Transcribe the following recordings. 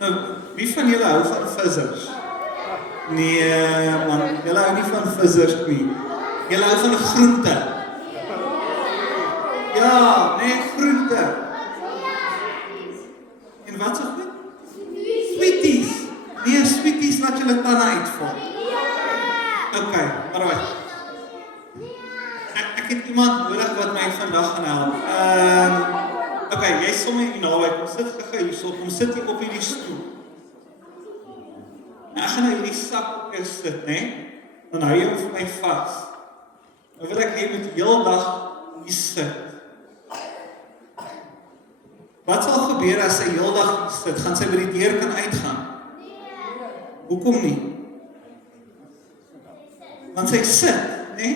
Nou, wie van julle hou van vissers? Nee, man, julle hou nie van vissers nie. Julle hou van groente. Ja, nee, groente. En wat so goed? Sweeties. Nee, sweeties laat julle tande uitval. Okay, alright. Ek het iemand nodig wat my vandag gaan help. Okay, jy is sommer hier naby, kom sit gou hierso, kom sit hier op hierdie stoel. Nou, ek gaan nou hierdie sak op jou sit, né? Dan hou jy hom vir my vas. Nou wil ek hê jy moet heel dag hier sit. Wat sal gebeur as sy heel dag hier sit? Gaan sy by die deur kan uitgaan? Hoekom nie? Want sy sit, né?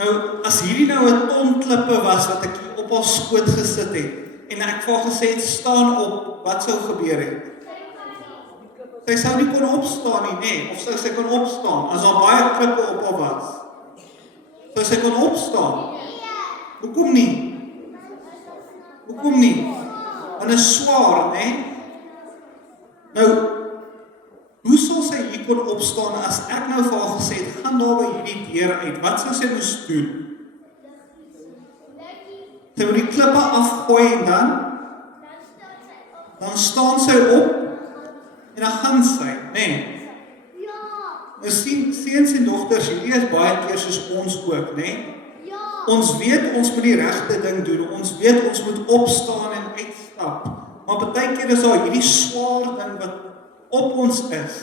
Nou, as hierdie nou 'n ton klippe was wat ek op haar skoot gesit het, en ek vir haar gesê het, staan op, wat sou gebeur het? Sy sou nie kon opstaan nie, nee, of sy kon opstaan, as daar baie klippe op haar was. Sy kon opstaan. Hoekom nie? Hoekom nie? Want is swaar, nee? Nou, hoe sal sy hier kon opstaan as ek nou vir haar gesê het, gaan daar by hierdie deur uit, wat sou sy moes doen? Sy moet die klippe afgooi en dan staan sy op en dan gaan sy, nee. Nou seuns en dogters, hierdie is baie keer soos ons ook, nee. Ons weet ons moet die regte ding doen, ons weet ons moet opstaan en uitstap, maar baie keer is daar hierdie swaar ding wat op ons is.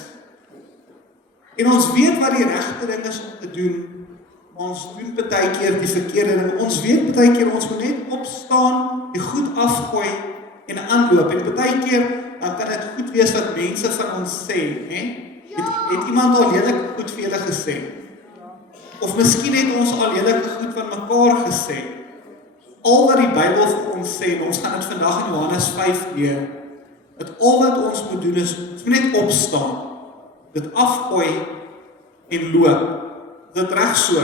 En ons weet wat die regte ding is om te doen, maar ons doen baie keer die verkeerde ding. Ons weet baie keer ons moet net opstaan, die goed afgooi en aanloop. En baie keer dan kan dit goed wees wat mense van ons sê, hè? Het iemand al lelike goed vir julle gesê? Of miskien het ons al lelike goed van mekaar gesê. Al wat die Bybel vir ons sê, en ons gaan dit vandag in Johannes 5 leer, dat al wat ons moet doen is, ons moet net opstaan, dit afgooi en loop. Dit reg so.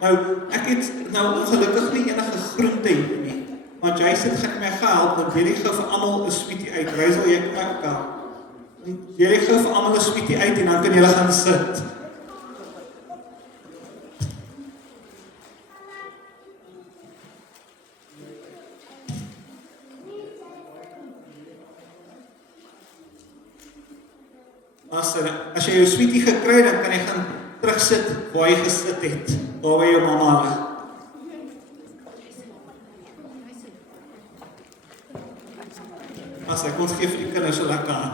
Nou, ek het nou ongelukkig nie enige groente hier nie, want jy sit gaan my gehelp, want jy gou vir almal 'n sweetie uit, Rysel, jy kan ook al. Jy gou vir almal 'n sweetie uit en dan kan julle gaan sit. As jy jou sweetie gekry, dan kan jy gaan terugsit waar jy gesit het, daar by jou mamma lig. Ek ons gee vir die kinders so lekker aan.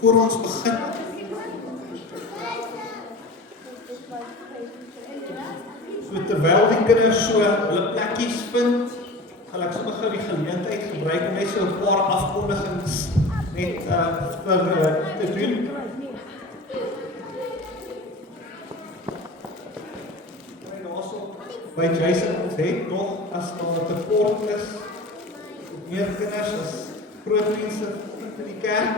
Voor ons begin, so terwyl die kinders so hulle plekkies vind, gaan ek sommer gou die geleentheid gebruik om net so 'n paar afkondigings net vir te doen. By Jason ons het nog, as daar tekort is, meer kinders as groot mense in die kerk.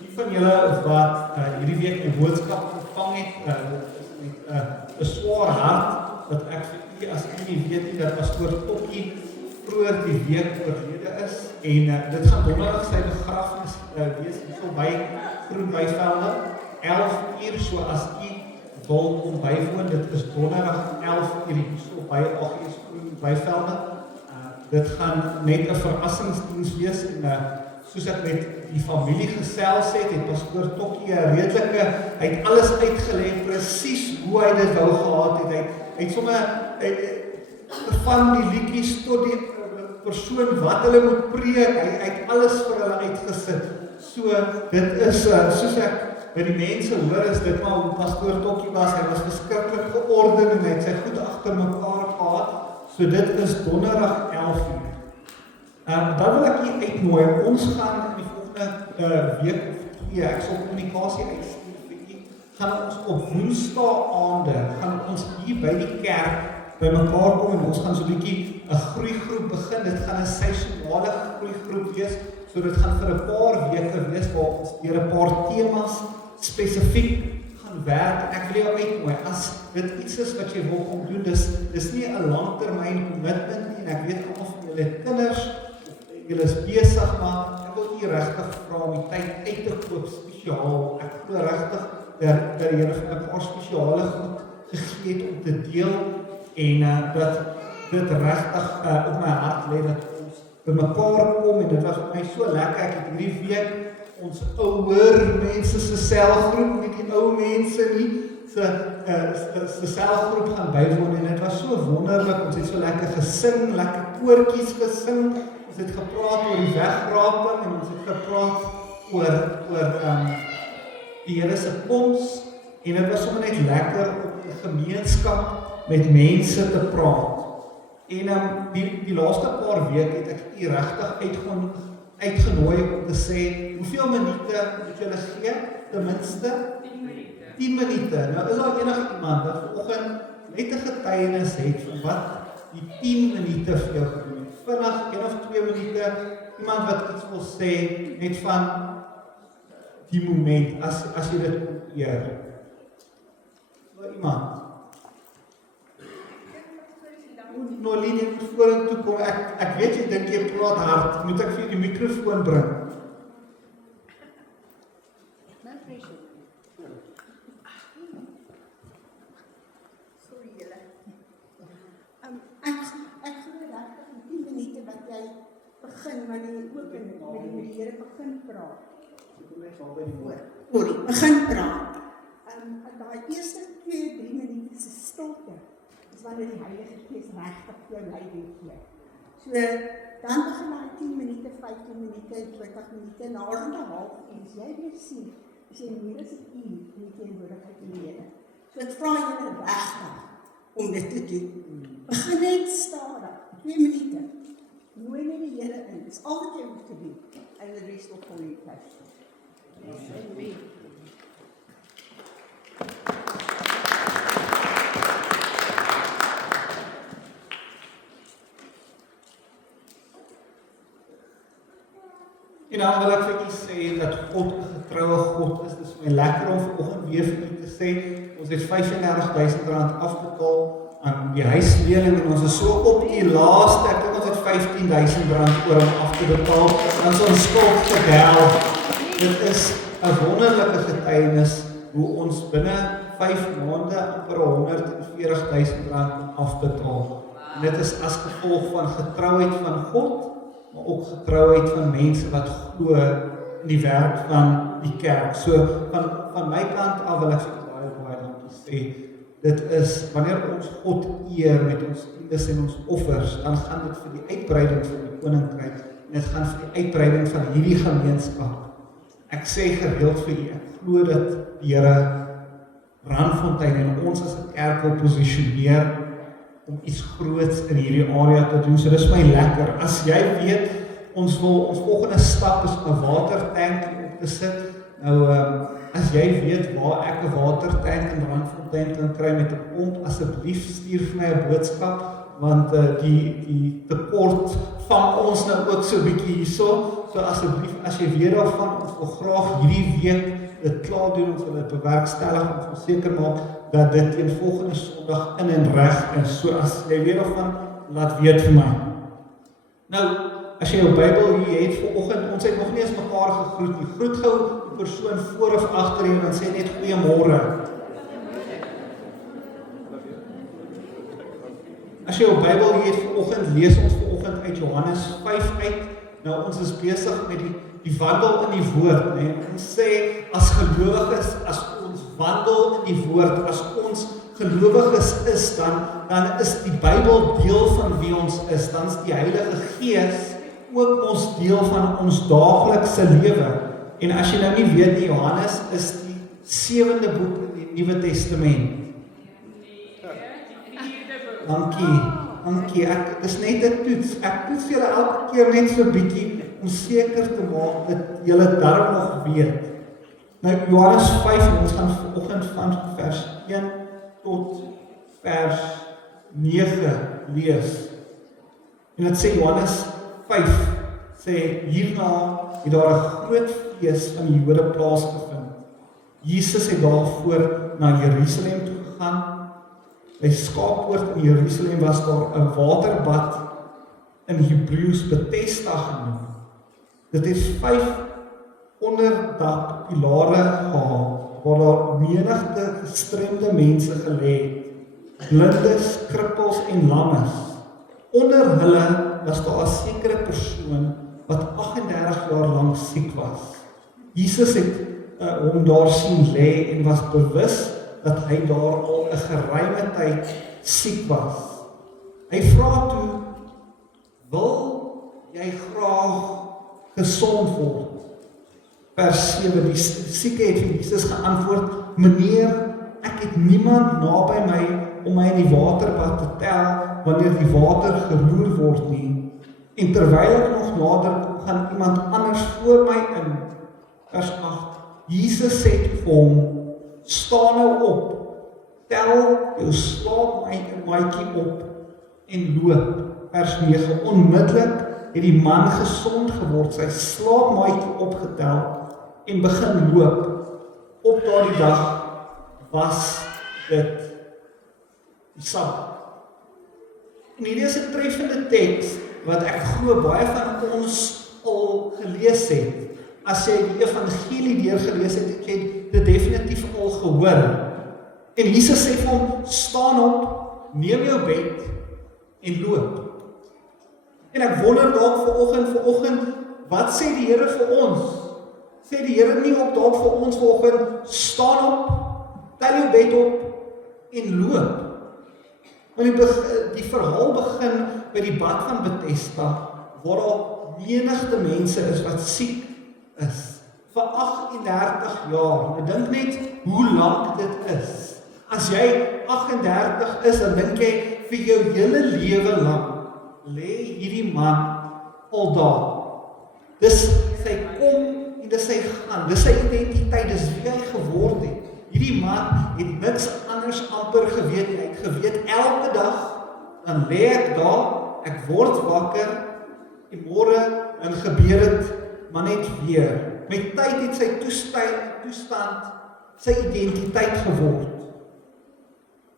Die van julle wat hierdie week die boodskap ontvang het, met 'n swaar hart, wat ek vir u as u nie weet nie, dat pastoor Tokkie vroeër die week oorlede is, en dit gaan donderdag sy begrafnis wees, so by Groenwyvelde, 11 uur, so as u wil kom bywoon, dit is donderdag 11 uur, so by AGS Groenwyvelde. Dit gaan net 'n verrassingsdiens wees, en soos ek met die familie gesels het pastoor Tokkie 'n redelike, hy het alles uitgelê presies hoe hy dit wou gehad het. Hy het sommer van die liedjies tot die persoon wat hulle moet preek, hy het alles vir hulle uitgesit. So dit is soos ek by die mense hoor, is dit maar hoe pastoor Tokkie was. Hy was verskriklik georden en hy het sy goed agter mekaar gehad. So dit is donderdag 11:00. Dan wil ek hier uitnooi, ons gaan in die volgende week of 2, ek sal kommunikasie uitstuur vir u, gaan ons op woensdae aande, gaan ons hier by die kerk by mekaar kom en ons gaan so 'n bietjie 'n groeigroep begin. Dit gaan 'n seisonale groeigroep wees, so dit gaan vir 'n paar weke wees waar ons deur 'n paar temas spesifiek gaan werk. En ek wil jou uitnooi, as dit iets is wat jy wil kom doen, dis nie 'n langtermyn commitment nie, en ek weet almal van julle het kinders, julle is besig, maar ek wil u regtig vra om die tyd uit te koop spesiaal. Ek glo regtig dat die Here vir 'n paar spesiale goed gegee het om te deel, en dat dit regtig op my hart lê dat ons by mekaar kom, en dit was vir my so lekker. Ek het hierdie week ons ouer mense se selgroep, nie die ou mense nie, se selgroep gaan bywoon, en dit was so wonderlik. Ons het so lekker gesing, lekker koortjies gesing. Ons het gepraat oor die wegraping en ons het gepraat oor die Here se koms, en dit was sommer net lekker om 'n gemeenskap met mense te praat. En die laaste paar weke het ek u regtig uitgenooi om te sê, hoeveel minute moet julle gee? Ten minste 10 minute. Nou is daar enige iemand wat vanoggend net 'n getuienis het van wat die 10 minute vir jou gedoen het. Vinnig 1 of 2 minute, iemand wat iets wil sê, net van die moment, as jy dit kon eer. So iemand. Nolien, jy moet vorentoe kom. Ek weet jy dink jy praat hard. Moet ek vir die mikrofoon bring? Sorry julle. Ek glo regtig in 10 minute wat jy begin wanneer jy ook met die Here begin praat. Begin praat. Daai eerste 2-3 minute se stilte is wanneer die Heilige Gees regtig jou leiding gee. So dan begin daai 10 minute, 15 minute, 20 minute, na 1,5 uur, jy weer sien, as jy meer as 'n uur in die teenwoordigheid van die Here. So ek vra julle regtig om dit te doen. Begin net stadig, 2 minute. Nooi net die Here in. Dis al wat jy moet doen. And the rest will fall in place. Amen. En dan wil ek vir u sê dat God 'n getroue God is. Dit is my lekker om vanoggend weer vir u te sê, ons het R35,000 afbetaal aan die huislening, en ons is so op die laaste, ek dink ons het R15,000 oor om af te betaal, dan is ons skuld gedel. Dit is 'n wonderlike getuienis hoe ons binne 5 maande amper R140,000 afbetaal. En dit is as gevolg van getrouheid van God, maar ook getrouheid van mense wat glo in die werk van die kerk. So van my kant af wil ek vir baie dankie sê. Dit is wanneer ons God eer met ons tiendes en ons offers, dan gaan dit vir die uitbreiding van die koninkryk, en dit gaan vir die uitbreiding van hierdie gemeenskap. Ek sê gereeld vir u, ek glo dat die Here Randfontein en ons as 'n kerk wil posisioneer om iets groots in hierdie area te doen. So dis my lekker. As jy weet, ons volgende stap is 'n watertank op te sit. Nou, as jy weet waar ek 'n watertank in Randfontein kan kry met 'n pomp, asseblief stuur vir my 'n boodskap, want die tekort vang ons nou ook so 'n bietjie hierso. So asseblief, as jy weet daarvan, ons wil graag hierdie week dit klaar doen, ons wil dit bewerkstellig, ons wil seker maak dat dit teen volgende Sondag in en reg is. So as jy weet daarvan, laat weet vir my. Nou, as jy jou Bybel hier het vanoggend, ons het nog nie eens mekaar gegroet nie. Groet gou die persoon voor of agter jou en sê net goeiemôre. As jy jou Bybel hier het vanoggend, lees ons vanoggend uit Johannes 5 uit. Nou, ons is besig met die wandel in die woord, nee. Ons sê, as gelowiges, as ons wandel in die woord, as ons gelowiges is, dan is die Bybel deel van wie ons is, dan is die Heilige Gees ook ons deel van ons daaglikse lewe. En as jy nou nie weet nie, Johannes is die 7de boek in die Nuwe Testament. Dankie, ek is net 'n toets. Ek toets julle elke keer net so 'n bietjie om seker te maak dat julle darm nog weet. Nou Johannes 5, ons gaan vanoggend van vers 1 tot vers 9 lees. En dit sê Johannes 5 sê hierna het daar 'n groot fees van die Jode plaasgevind. Jesus het daarvoor na Jerusalem toe gegaan. By Skaappoort in Jerusalem was daar 'n waterbad in Hebreëus Bethesda genoem. Dit het 5 onderdak pilare gehad, waar daar menigte gestremde mense gelê het, blindes, krippels en lammes. Onder hulle was daar 'n sekere persoon wat 38 jaar lank siek was. Jesus het hom daar sien lê en was bewus dat hy daar al 'n geruime tyd siek was. Hy vra toe, wil jy graag gesond word? Vers 7, die sieke het vir Jesus geantwoord, meneer, ek het niemand naby my om my in die waterbad te tel, wanneer die water geroer word nie. En terwyl ek nog nader kom, gaan iemand anders voor my in. Vers 8, Jesus sê vir hom, staan nou op, tel jou slaapmaatjie op en loop. Vers 9, onmiddellik het die man gesond geword, sy slaapmaatjie opgetel en begin loop. Op daardie dag was dit die Sabbat. En hierdie is 'n treffende teks wat ek glo baie van ons al gelees het. As jy die evangelie deurgelees het, het jy dit definitief al gehoor. En Jesus sê vir hom, staan op, neem jou bed en loop. En ek wonder dalk vanoggend, wat sê die Here vir ons? Sê die Here nie op dalk vir ons vanoggend, staan op, tel jou bed op en loop. Want die verhaal begin by die bad van Bethesda, waar daar menigte mense is wat siek is, vir 38 jaar. Nou dink net hoe lank dit is. As jy 38 is, dan dink jy vir jou hele lewe lank, lê hierdie man al daar. Dis sy kom en dis sy gaan, dis sy identiteit, dis wie hy geword het. Hierdie man het niks anders amper geweet, hy het geweet elke dag, dan lê ek daar, ek word wakker, en môre dan gebeur dit, maar net weer. Met tyd het sy toestand, sy identiteit geword.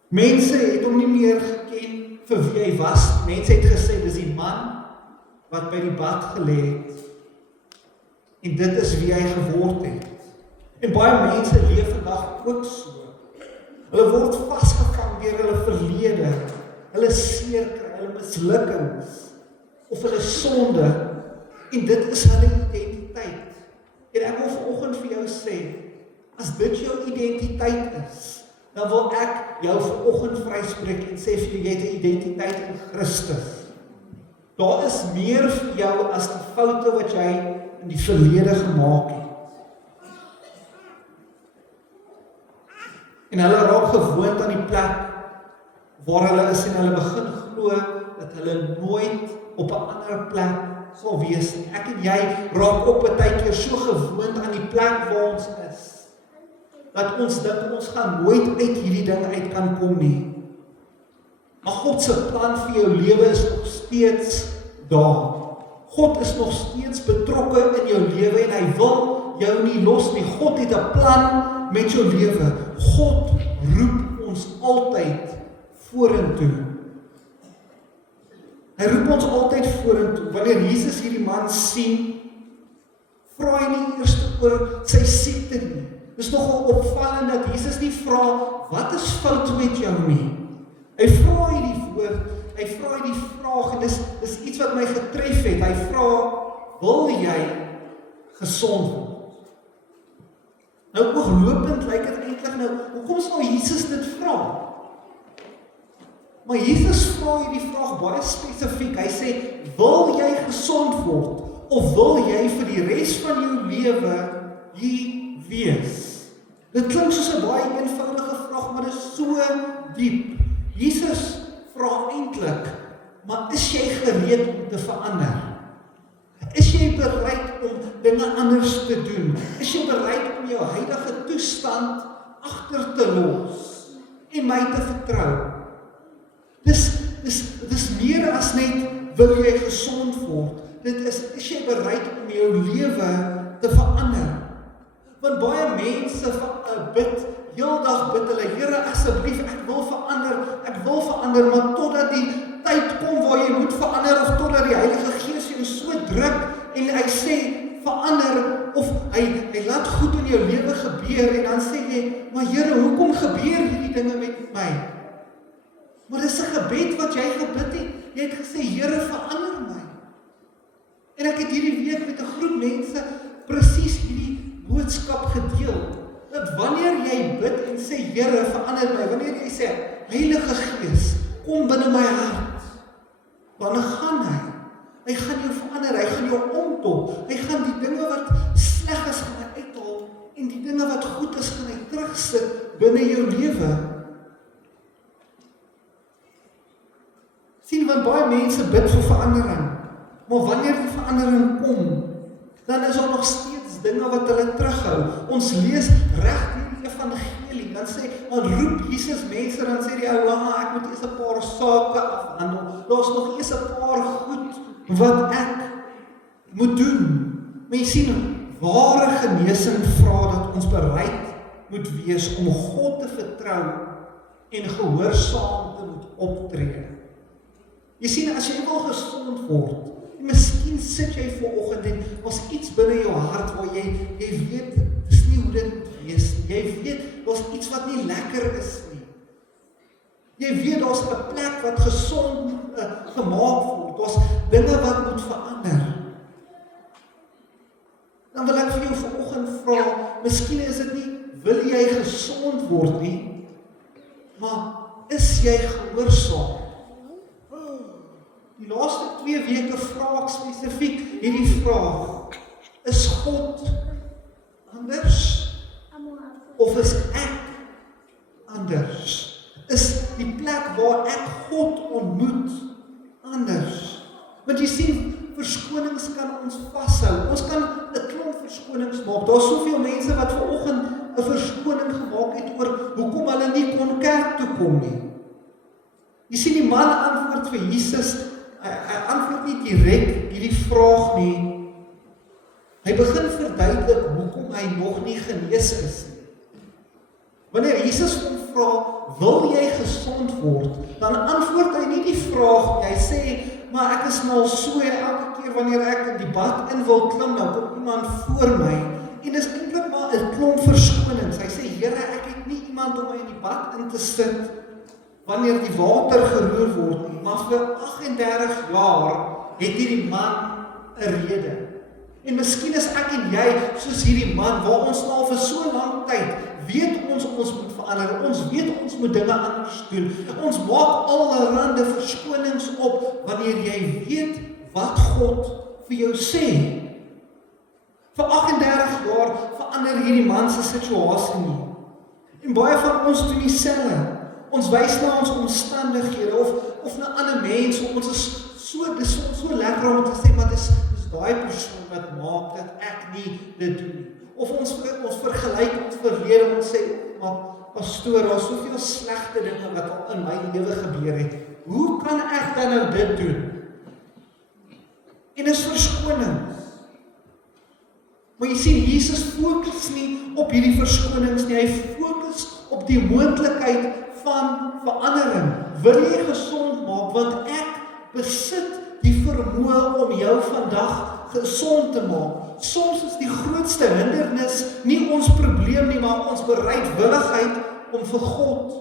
Mense het hom nie meer geken vir wie hy was. Mense het gesê, dis die man wat by die bad gelê het. En dit is wie hy geword het. En baie mense leef vandag ook so. Hulle word vasgevang deur hulle verlede, hulle seer kry, hulle mislukkings, of hulle sonde, en dit is hulle identiteit. En ek wil vanoggend vir jou sê, as dit jou identiteit is, dan wil ek jou vanoggend vryspreek en sê vir jou, jy het 'n identiteit in Christus. Daar is meer vir jou as die foute wat jy in die verlede gemaak het. En hulle raak gewoond aan die plek waar hulle is en hulle begin glo dat hulle nooit op 'n ander plek sal wees. Ek en jy raak op 'n tydjie so gewoond aan die plek waar ons is, dat ons dink ons gaan nooit uit hierdie ding uit kan kom nie. Maar God se plan vir jou lewe is nog steeds daar. God is nog steeds betrokke in jou lewe en hy wil jou nie los nie. God het 'n plan met jou lewe. God roep ons altyd vorentoe. Hy roep ons altyd vorentoe. Wanneer Jesus hierdie man sien, vra hy nie eers oor sy siekte nie. Dit is nogal opvallend dat Jesus nie vra, wat is fout met jou nie? Hy vra hierdie woord, hy vra hierdie vraag, en dis iets wat my getref het. Hy vra, wil jy gesond word. Nou ooglopend lyk dit eintlik nou, hoekom sal Jesus dit vra? Maar Jesus vra hierdie vraag baie spesifiek. Hy sê, wil jy gesond word, of wil jy vir die res van jou lewe hier wees? Dit klink soos 'n baie eenvoudige vraag, maar dit is so diep. Jesus vra eintlik, maar is jy gereed om te verander? Is jy bereid om dinge anders te doen? Is jy bereid om jou huidige toestand agter te los en my te vertrou? Dis meer as net, wil jy gesond word? Dit is jy bereid om jou lewe te verander? Want baie mense bid, heeldag bid hulle, Here asseblief, ek wil verander, maar totdat die tyd kom waar jy moet verander, of totdat die Heilige Gees jou so druk, en hy sê, verander, of hy laat goed in jou lewe gebeur, en dan sê jy, maar Here, hoekom gebeur hierdie dinge met my? Maar dis 'n gebed wat jy gebid het, jy het gesê, Here, verander my. En ek het hierdie week met 'n groep mense presies hierdie boodskap gedeel, dat wanneer jy bid en sê, Here, verander my, wanneer jy sê, Heilige Gees, kom binne my hart, dan gaan hy gaan jou verander, hy gaan jou omdop, hy gaan die dinge wat sleg is, gaan hy uithaal, en die dinge wat goed is, gaan hy terugsit binne jou lewe. Sien, want baie mense bid vir verandering, maar wanneer die verandering kom, dan is daar nog steeds dinge wat hulle terughou. Ons lees reg die evangelie, dan roep Jesus mense, dan sê die ou, ek moet eers 'n paar sake afhandel, daar's nog eers 'n paar goed wat ek moet doen. Maar jy sien, ware genesing vra dat ons bereid moet wees om God te vertrou en gehoorsaam te moet optree. Jy sien, as jy wil gesond word, en miskien sit jy vanoggend en ons iets binne jou hart waar jy weet, dis nie hoe dit moet wees nie. Jy weet, daar's iets wat nie lekker is nie. Jy weet, daar's 'n plek wat gesond gemaak word, daar's dinge wat moet verander. Dan wil ek vir jou vanoggend vra, miskien is dit nie, wil jy gesond word nie, maar is jy gehoorsaam? Die laaste 2 weke vra ek spesifiek hierdie vraag, is God anders? Of is ek anders? Is die plek waar ek God ontmoet anders? Want jy sien, verskonings kan ons vashou. Ons kan 'n klomp verskonings maak. Daar's soveel mense wat vanoggend 'n verskoning gemaak het oor hoekom hulle nie kon kerk toe kom nie. Jy sien, die man antwoord vir Jesus, hy antwoord nie direk hierdie vraag nie. Hy begin verduidelik hoekom hy nog nie genees is nie. Wanneer Jesus hom vra, wil jy gesond word, dan antwoord hy nie die vraag, hy sê, maar ek is nou so, elke keer wanneer ek in die bad in wil klim, dan kom iemand voor my, en dis eintlik maar 'n klomp verskonings. Hy sê, Here, ek het nie iemand om my in die bad in te sit, wanneer die water geroer word nie, maar vir 38 jaar het hierdie man 'n rede. En miskien is ek en jy soos hierdie man, waar ons al vir so lang tyd weet ons moet verander, ons weet ons moet dinge anders doen. Ons maak allerhande verskonings op wanneer jy weet wat God vir jou sê. Vir 38 jaar verander hierdie man se situasie nie. En baie van ons doen dieselfde. Ons wys na ons omstandighede of na ander mense. Ons is dis so lekker om te sê, maar dis daai persoon wat maak dat ek nie dit doen nie. Of ons vergelyk ons verlede, ons sê, maar pastoor, daar's soveel slegte dinge wat al in my lewe gebeur het. Hoe kan ek dan nou dit doen? En dis verskonings. Maar jy sien, Jesus fokus nie op hierdie verskonings nie, hy fokus op die moontlikheid van verandering. Wil jy gesond maak, want ek besit die vermoë om jou vandag gesond te maak. Soms is die grootste hindernis nie ons probleem nie, maar ons bereidwilligheid om vir God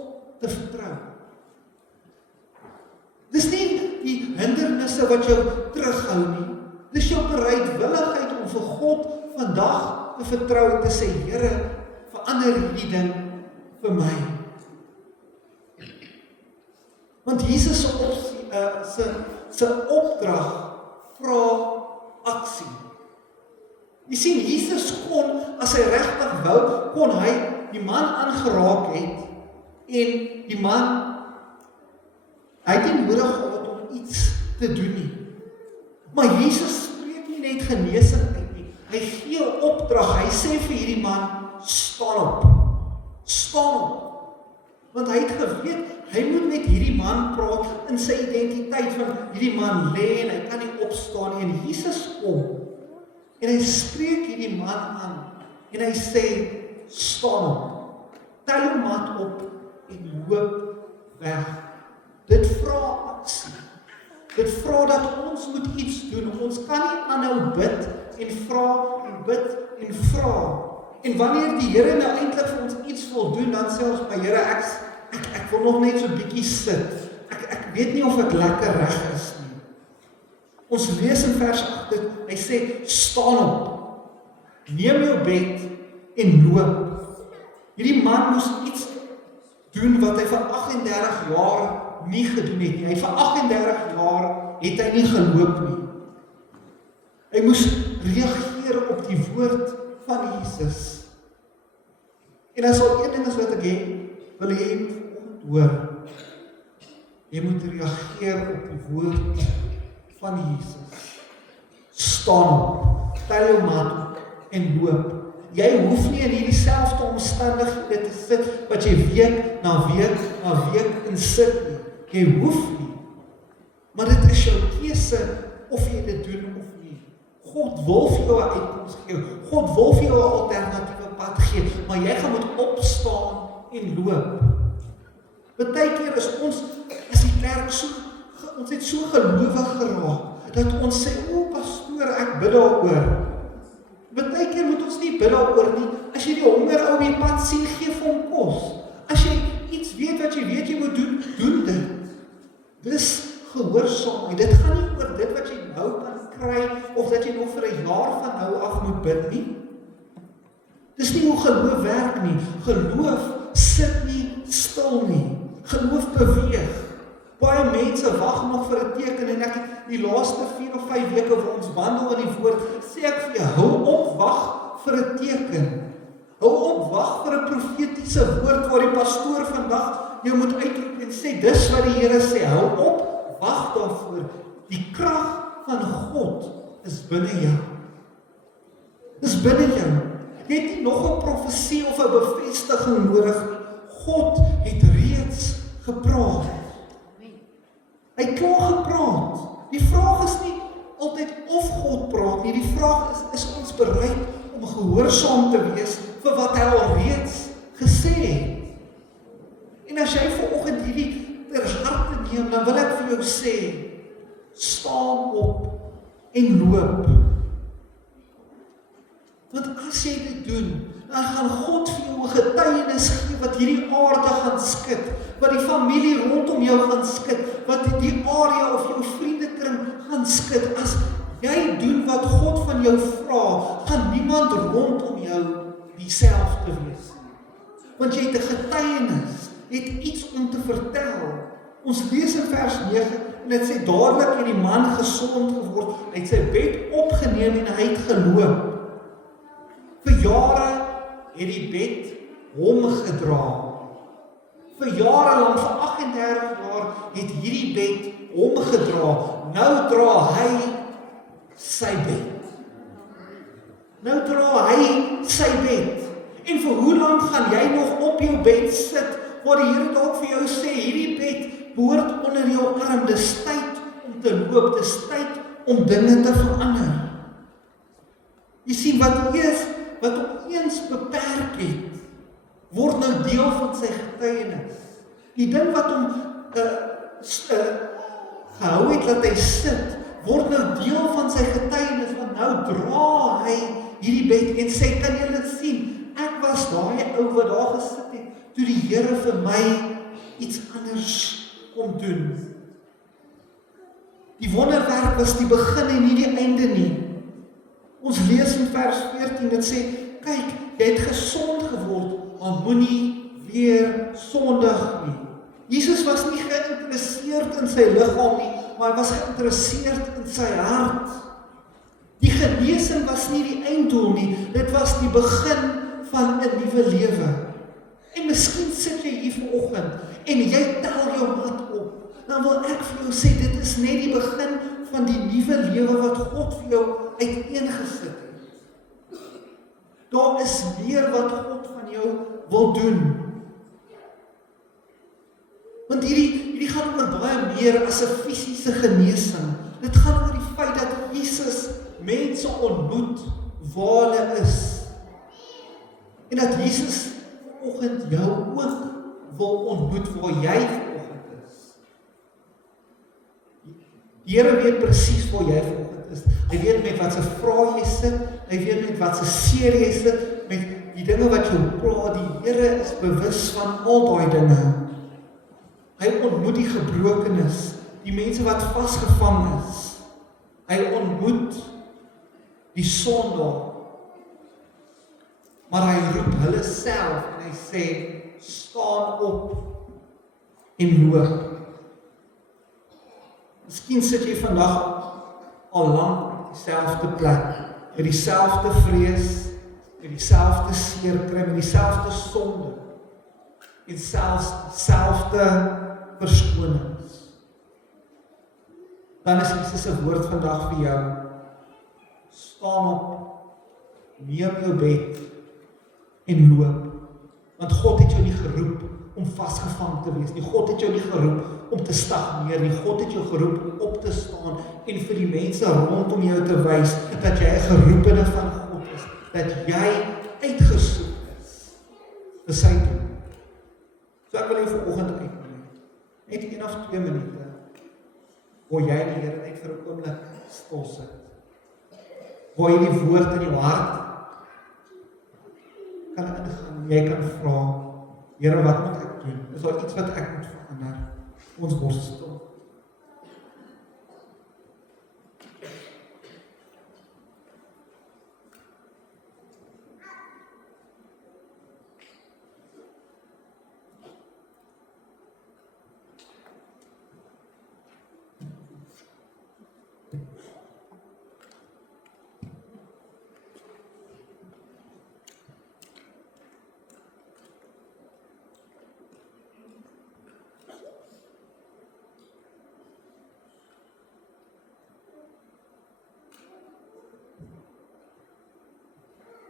te vertrou. Dis nie die hindernisse wat jou terughou nie. Dis jou bereidwilligheid om vir God vandag te vertrou te sê, Here, verander hierdie ding vir my. Want Jesus se opdrag vra aksie. Jy sien, Jesus kon, as hy regtig wou, kon hy die man aangeraak het, en die man, hy het nie nodig om iets te doen nie. Maar Jesus spreek nie net genesing uit nie. Hy gee 'n opdrag, hy sê vir hierdie man, staan op. Staan op. Want hy het geweet, hy moet met hierdie man praat in sy identiteit van hierdie man lê en hy kan nie opstaan nie. En Jesus kom en hy spreek hierdie man aan en hy sê, staan op. Tel jou mat op en loop weg. Dit vra aksie. Dit vra dat ons moet iets doen. Ons kan nie aanhou bid en vra en bid en vra. En wanneer die Here nou eintlik vir ons iets wil doen, dan sê ons, maar Here, ek wil nog net so bietjie sit. Ek weet nie of ek lekker reg is nie. Ons lees in vers 8, hy sê, staan op. Neem jou bed en loop. Hierdie man moes iets doen wat hy vir 38 jaar nie gedoen het nie. Hy vir 38 jaar het hy nie geloop nie. Hy moes reageer op die woord van Jesus. En as al een ding is wat ek wil hê hoor. Jy moet reageer op die woord van Jesus. Staan op, tel jou mat op en loop. Jy hoef nie in hierdie selfde omstandighede te sit wat jy week na week in sit nie. Jy hoef nie. Maar dit is jou keuse of jy dit doen of nie. God wil vir jou 'n uitkoms gee. God wil vir jou 'n alternatiewe pad gee, maar jy gaan moet opstaan en loop. Partykeer is ons as die kerk ons het so gelowig geraak dat ons sê, o pastoor, ek bid daaroor. Partykeer moet ons nie bid daaroor nie. As jy die honger ou op die pad sien, gee vir hom kos. As jy iets weet wat jy weet jy moet doen, doen dit. Dis gehoorsaamheid. Dit gaan nie oor dit wat jy nou kan kry of dat jy nog vir 'n jaar van nou af moet bid nie. Dis nie hoe geloof werk nie. Geloof sit nie stil nie. Geloof beweeg. Baie mense wag nog vir 'n teken en ek het die laaste 4 of 5 weke waar ons wandel in die woord, sê ek vir jou, hou op wag vir 'n teken. Hou op wag vir 'n profetiese woord waar die pastoor vandag jou moet uitroep en sê, dis wat die Here sê, hou op, wag daarvoor. Die krag van God is binne jou. Dis binne jou. Jy het nie nog 'n profesie of 'n bevestiging nodig nie. God het reeds gepraat. Hy het klaar gepraat. Die vraag is nie altyd of God praat nie. Die vraag is ons bereid om gehoorsaam te wees vir wat hy al reeds gesê het. En as jy vanoggend hierdie ter harte neem, dan wil ek vir jou sê, staan op en loop. Want as jy dit doen, dan gaan God vir jou 'n getuienis gee wat hierdie aarde gaan skud, wat die familie rondom jou gaan skud, wat die area of jou vriendekring gaan skud. As jy doen wat God van jou vra, gaan niemand rondom jou dieselfde wees. Want jy het 'n getuienis, jy het iets om te vertel. Ons lees in vers 9 en dit sê dadelik het die man gesond geword, hy het sy bed opgeneem en hy het geloop. Vir jare het die bed hom gedra. Vir jare lank, vir 38 jaar, het hierdie bed hom gedra. Nou dra hy sy bed. Nou dra hy sy bed. En vir hoe lank gaan jy nog op jou bed sit, waar die Here dalk vir jou sê, hierdie bed behoort onder jou arm, dis tyd om te loop, dis tyd om dinge te verander. Jy sien, wat opeens beperk het, word nou deel van sy getuienis. Die ding wat hom gehou het dat hy sit, word nou deel van sy getuienis, want nou dra hy hierdie bed en sê, kan julle sien, ek was daai ou wat daar gesit het, toe die Here vir my iets anders kom doen. Die wonderwerk was die begin en nie die einde nie. Ons lees in vers 14, dit sê, kyk, jy het gesond geword, maar moenie weer sondig nie. Jesus was nie geïnteresseerd in sy liggaam nie, maar hy was geïnteresseerd in sy hart. Die genesing was nie die einddoel nie, dit was die begin van 'n nuwe lewe. En miskien sit jy hier vanoggend en jy tel jou mat op. Dan wil ek vir jou sê, dit is net die begin van die nuwe lewe wat God vir jou uiteengesit het. Daar is meer wat God van jou wil doen. Want hierdie gaan oor baie meer as 'n fisiese genesing. Dit gaan oor die feit dat Jesus mense ontmoet waar hulle is. En dat Jesus vanoggend jou ook wil ontmoet waar jy vanoggend is. Die Here weet presies waar jy vanoggend is. Hy weet met wat se vrae jy sit, hy weet met wat se seer jy sit, met die dinge wat jou pla. Die Here is bewus van al daai dinge. Hy ontmoet die gebrokenes, die mense wat vasgevang is. Hy ontmoet die sondaar. Maar hy roep hulle self en hy sê, staan op en loop. Miskien sit jy vandag al lank op dieselfde plek, met dieselfde vrees, met dieselfde seerkry, met dieselfde sonde, en selfs dieselfde verskonings. Dan is Jesus se woord vandag vir jou, staan op, neem jou bed en loop. Want God het jou nie geroep om vasgevang te wees nie. God het jou nie geroep om te stagneer nie. God het jou geroep om op te staan en vir die mense rondom jou te wys dat jy 'n geroepene van God is, dat jy uitgesoek is vir sy doel. So ek wil jou vanoggend uitnooi, net 1 of 2 minute, waar jy die Here net vir 'n oomblik stil sit. Waar jy die woord in jou hart kan ingaan, jy kan vra, Here, wat moet ek doen? Is daar iets wat ek moet verander? Ons word stil.